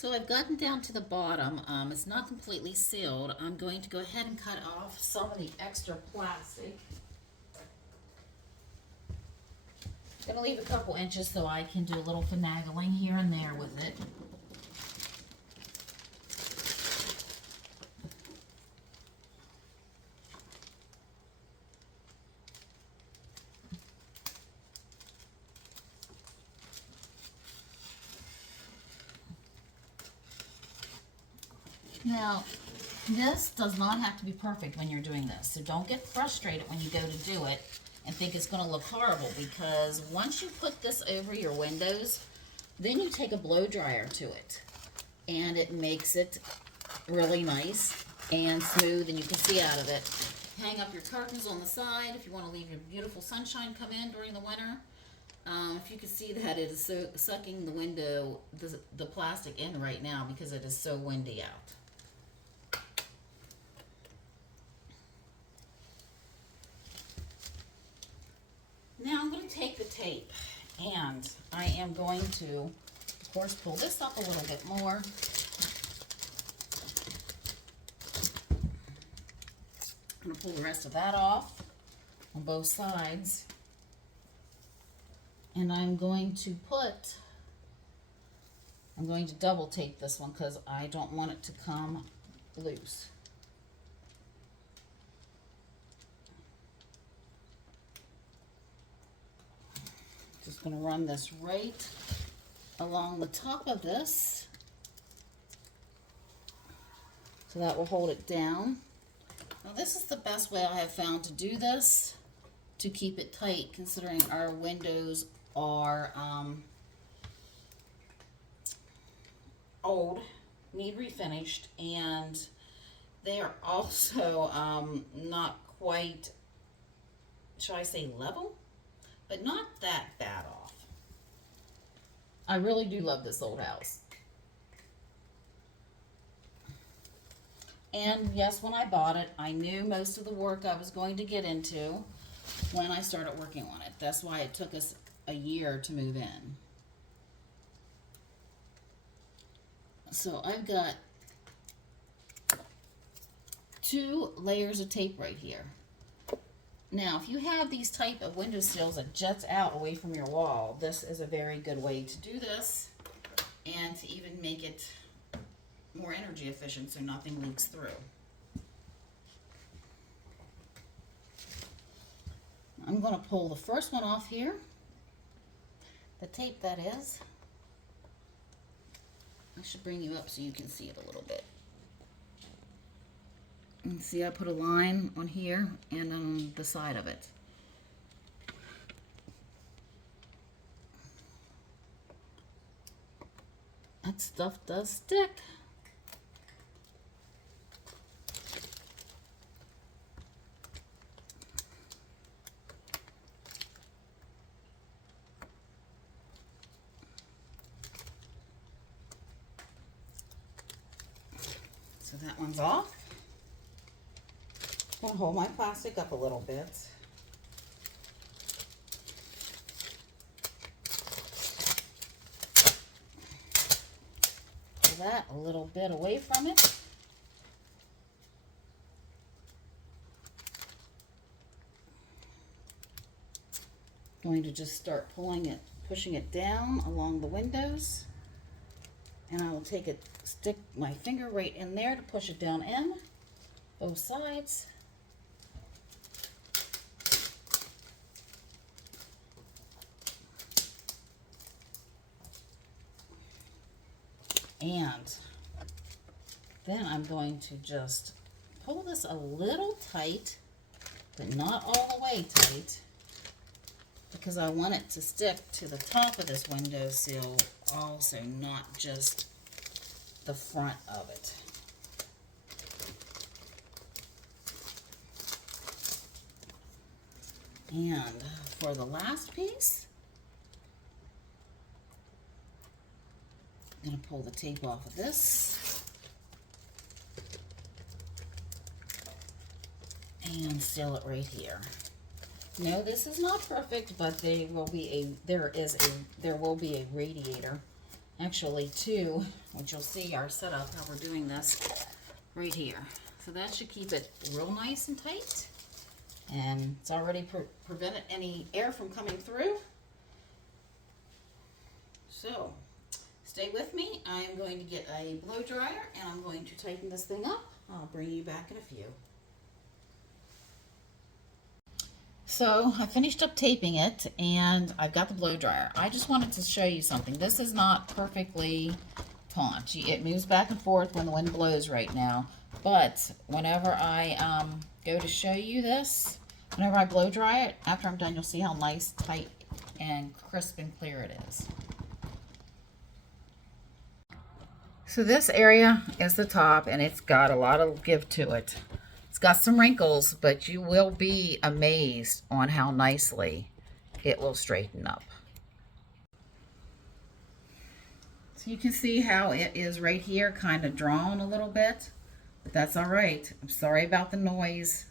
So I've gotten down to the bottom. It's not completely sealed. I'm going to go ahead and cut off some of the extra plastic. I'm going to leave a couple inches so I can do a little finagling here and there with it. Now, this does not have to be perfect when you're doing this, so don't get frustrated when you go to do it and think it's going to look horrible, because once you put this over your windows, then you take a blow dryer to it, and it makes it really nice and smooth, and you can see out of it. Hang up your curtains on the side if you want to leave your beautiful sunshine come in during the winter. If you can see that, it is so sucking the window, the plastic in right now because it is so windy out. Now I'm going to take the tape, and I am going to, of course, pull this up a little bit more. I'm going to pull the rest of that off on both sides. And I'm going to double tape this one because I don't want it to come loose. Just going to run this right along the top of this, so that will hold it down. Now this is the best way I have found to do this, to keep it tight, considering our windows are old, need refinished, and they are also not quite, shall I say, level, but not that bad off. I really do love this old house. And yes, when I bought it, I knew most of the work I was going to get into when I started working on it. That's why it took us a year to move in. So I've got 2 layers of tape right here. Now, if you have these type of window sills that juts out away from your wall, this is a very good way to do this, and to even make it more energy efficient so nothing leaks through. I'm going to pull the first one off here, the tape that is. I should bring you up so you can see it a little bit. And see, I put a line on here and on the side of it. That stuff does stick. So that one's off. I'm going to hold my plastic up a little bit. Pull that a little bit away from it. Going to just start pulling it, pushing it down along the windows. And I will stick my finger right in there to push it down in, both sides. And then I'm going to just pull this a little tight, but not all the way tight, because I want it to stick to the top of this windowsill also, not just the front of it. And for the last piece, I'm going to pull the tape off of this and seal it right here. No, this is not perfect, but there will be a radiator actually two, which you'll see our setup, how we're doing this right here. So that should keep it real nice and tight. And it's already prevented any air from coming through. So stay with me. I am going to get a blow dryer and I'm going to tighten this thing up. I'll bring you back in a few. So I finished up taping it and I've got the blow dryer. I just wanted to show you something. This is not perfectly taut. It moves back and forth when the wind blows right now. But whenever I go to show you this, whenever I blow dry it, after I'm done, you'll see how nice, tight, and crisp and clear it is. So this area is the top and it's got a lot of give to it. It's got some wrinkles, but you will be amazed on how nicely it will straighten up. So you can see how it is right here, kind of drawn a little bit, but that's all right. I'm sorry about the noise.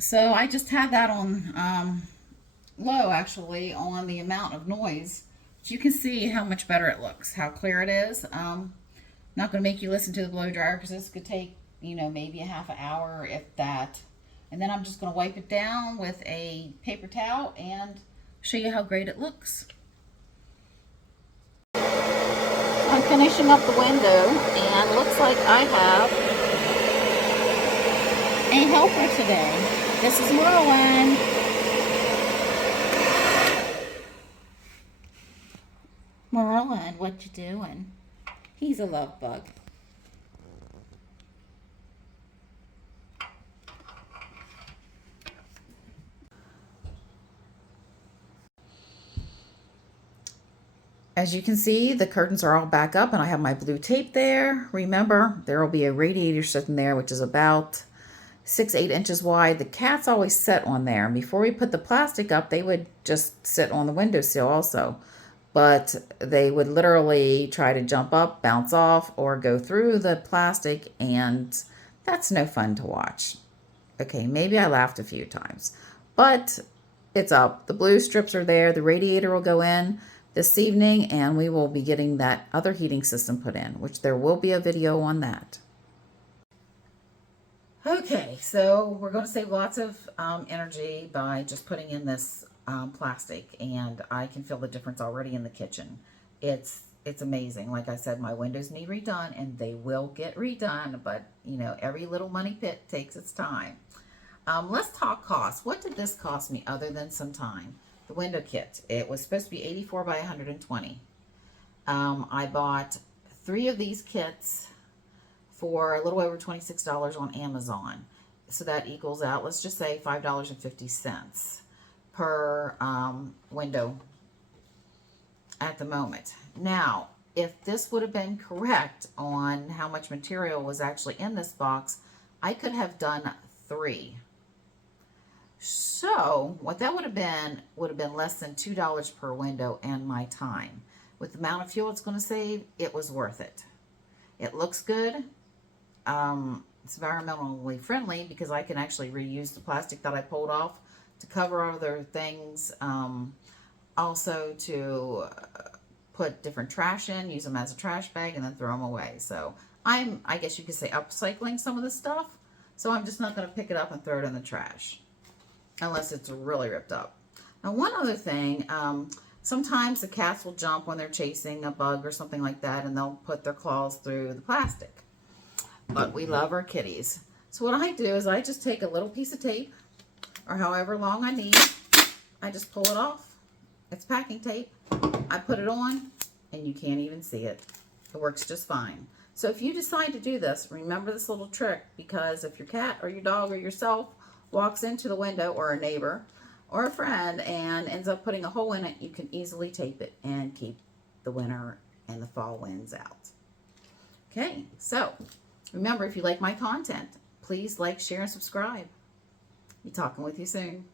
So I just had that on low, actually, on the amount of noise. But you can see how much better it looks, how clear it is. Not going to make you listen to the blow dryer because this could take, you know, maybe a half an hour, if that. And then I'm just going to wipe it down with a paper towel and show you how great it looks. I'm finishing up the window and looks like I have a helper today. This is Merlin. Merlin, what you doing? He's a love bug. As you can see, the curtains are all back up and I have my blue tape there. Remember, there will be a radiator sitting there, which is about 6-8 inches wide. The cats always sit on there. And before we put the plastic up, they would just sit on the windowsill also. But they would literally try to jump up, bounce off, or go through the plastic, and that's no fun to watch. Okay, maybe I laughed a few times, but it's up. The blue strips are there. The radiator will go in this evening, and we will be getting that other heating system put in, which there will be a video on that. Okay, so we're going to save lots of energy by just putting in this plastic, and I can feel the difference already in the kitchen. It's amazing. Like I said, my windows need redone, and they will get redone, but you know, every little money pit takes its time. Let's talk cost. What did this cost me other than some time? The window kit. It was supposed to be 84 by 120. I bought 3 of these kits for a little over $26 on Amazon. So that equals out, let's just say $5.50 per window at the moment. Now, if this would have been correct on how much material was actually in this box, I could have done 3. So what that would have been less than $2 per window and my time. With the amount of fuel it's going to save, it was worth it. It looks good. It's environmentally friendly because I can actually reuse the plastic that I pulled off to cover other things. Also to put different trash in, use them as a trash bag, and then throw them away. So I guess you could say, upcycling some of the stuff. So I'm just not going to pick it up and throw it in the trash unless it's really ripped up. Now, one other thing, sometimes the cats will jump when they're chasing a bug or something like that, and they'll put their claws through the plastic. But we love our kitties. So what I do is I just take a little piece of tape, or however long I need. I just pull it off. It's packing tape. I put it on, and you can't even see it. It works just fine. So if you decide to do this, remember this little trick, because if your cat or your dog or yourself walks into the window, or a neighbor or a friend, and ends up putting a hole in it, you can easily tape it and keep the winter and the fall winds out. Okay, so remember, if you like my content, please like, share, and subscribe. Be talking with you soon.